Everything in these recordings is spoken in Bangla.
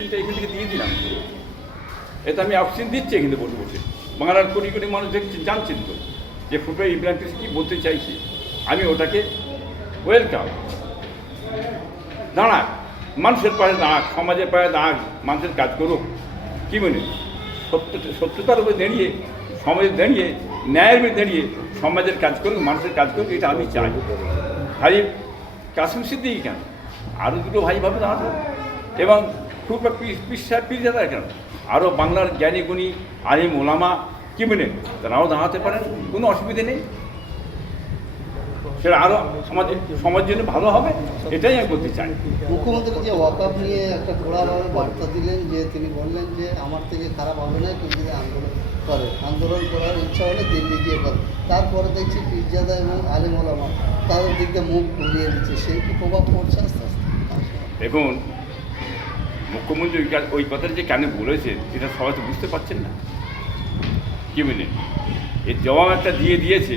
দিয়ে দিলাম। এটা আমি অক্সিজেন দিচ্ছি এখানে বসে বসে। বাংলার কোটি কোটি মানুষ দেখছে, জানছেন তো যে ফুটবল ইব্রাহিম কি বলতে চাইছি। আমি ওটাকে ওয়েলকাম দাঁড়াক মানুষের পায়ে দাঁড়াক, সমাজের পায়ে দাঁড়াক, মানুষের কাজ করুক। কী মনে সত্য, সত্যতার উপরে দাঁড়িয়ে সমাজে দাঁড়িয়ে, ন্যায়ের উপরে দাঁড়িয়ে সমাজের কাজ করুক, মানুষের কাজ করুক, এটা আমি চাই। ভাই, কাসিম সিদ্দিকি কেন? আরও দুটো ভাই ভাবে দাঁড়াতো। এবং খুব পিসার পিসারা কেন? আরও বাংলার জ্ঞানী গুণী আলিম ওলামা কি মনে তারাও দাঁড়াতে পারেন কোনো অসুবিধে নেই। সেটা আরও সমাজের সমাজের জন্য ভালো হবে এটাই আমি বলতে চাই। মুখ্যমন্ত্রী যে ওয়াকআপ নিয়ে একটা কড়াভাবে বার্তা দিলেন যে তিনি বললেন যে আমার থেকে খারাপ হবে না যদি আন্দোলন করে। আন্দোলন করার ইচ্ছা হলে দিল্লি গিয়ে করে। তারপরে দেখছি পিরজাদা এবং আলিম ওলামা তাদের দিক দিয়ে মুখ ঘুরিয়ে দিচ্ছে। সেই কি প্রভাব পড়ছে আস্তে আস্তে? দেখুন মুখ্যমন্ত্রী ওই ওই কথাটা যে কেন বলেছেন এটা সবাই তো বুঝতে পারছেন না। কি বুঝলেন এর জবাব একটা দিয়ে দিয়েছে।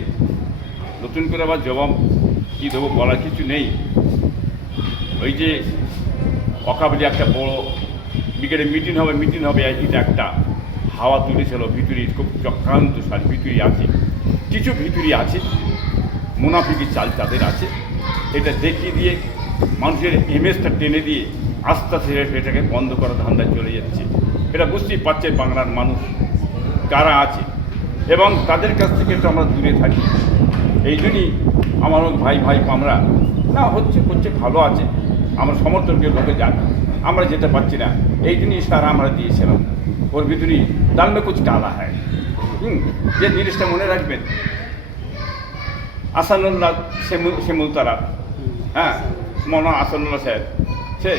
নতুন করে আবার জবাব কী দেবো বলার কিছু নেই। ওই যে অকাবলি একটা বড় বিকেলে মিটিং হবে মিটিং হবে এটা একটা হাওয়া তুলেছিল ভিতরি, খুব চক্রান্ত সার ভিতরি আছে। কিছু ভিতরি আছে, মুনাফিকি চাল তাদের আছে। এটা দেখিয়ে দিয়ে মানুষের ইমেজটা টেনে দিয়ে আস্তে আস্তে এটাকে বন্ধ করার ধান্দায় চলে যাচ্ছে। এটা বুঝতেই পারছে বাংলার মানুষ কারা আছে। এবং তাদের কাছ থেকে একটু আমরা দূরে থাকি। এই জন্যই আমার ভাই ভাই, আমরা, না, হচ্ছে হচ্ছে, ভালো আছে। আমার সমর্থনকে লোকে যাক। আমরা যেতে পারছি না। এই জন্যই সারা আমরা দিয়েছিলাম। ওর ভিতরেই ডাল মে কুচ কালা হয়। হুম, যে জিনিসটা মনে রাখবেন। আসানুল্লাহ শ্যামুলতারা হ্যাঁ মনা আসানুল্লাহ সাহেব সে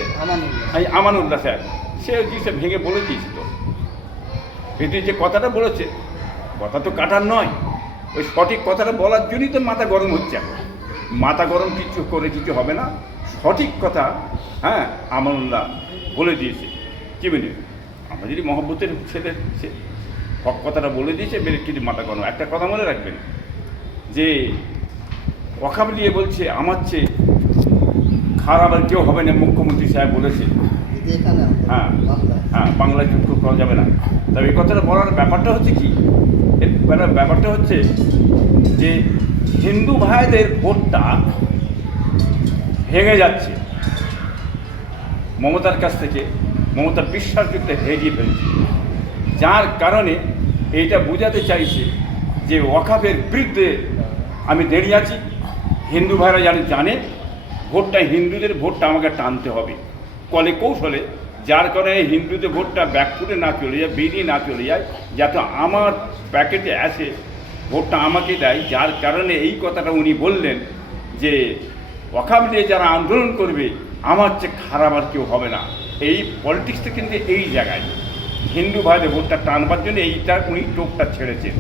আমানুল্লাহ। সাহেব সে জিনিসটা ভেঙে বলে দিয়েছে তো? ভিতরে যে কথাটা বলেছে কথা তো কাটার নয়। ওই সঠিক কথাটা বলার জন্যই তো মাথা গরম হচ্ছে এখন। মাথা গরম কিছু করে কিছু হবে না। সঠিক কথা হ্যাঁ আমানুল্লাহ বলে দিয়েছে। কি বলি? আমরা যদি মহব্বতের ছেলে সে হক কথাটা বলে দিয়েছে বেরে কিছু মাথা গরম। একটা কথা মনে রাখবেন যে ওয়াকাবলিয়ে বলছে আমার চেয়ে খারাপ আর কেউ হবে না মুখ্যমন্ত্রী সাহেব বলেছে। হ্যাঁ হ্যাঁ বাংলায় যুক্ত করা যাবে না। তবে এই কথাটা বলার ব্যাপারটা হচ্ছে কি এর ব্যাপার- ব্যাপারটা হচ্ছে যে হিন্দু ভাইদের ভোটটা ভেঙে যাচ্ছে। মমতার কাছ থেকে মমতার বিশ্বাসযুক্ত হেরিয়ে ফেলছে। যার কারণে এইটা বোঝাতে চাইছে যে ওয়াকাফের বিরুদ্ধে আমি দাঁড়িয়ে আছি। হিন্দু ভাইরা যেন জানে ভোটটা হিন্দুদের ভোটটা আমাকে টানতে হবে। কলে কৌশলে যার কারণে হিন্দুদের ভোটটা ব্যাকফুটে না চলে যায়, বেরিয়ে না চলে যায়, যাতে আমার প্যাকেটে আসে, ভোটটা আমাকে দেয়। যার কারণে এই কথাটা উনি বললেন যে ওয়াকাব নিয়ে যারা আন্দোলন করবে, আমার চেয়ে খারাপ আর কেউ হবে না। এই পলিটিক্সটা কিন্তু এই জায়গায়। হিন্দু ভাইদের ভোটটা টানবার জন্য এইটা উনি টোপটা ছেড়েছেন।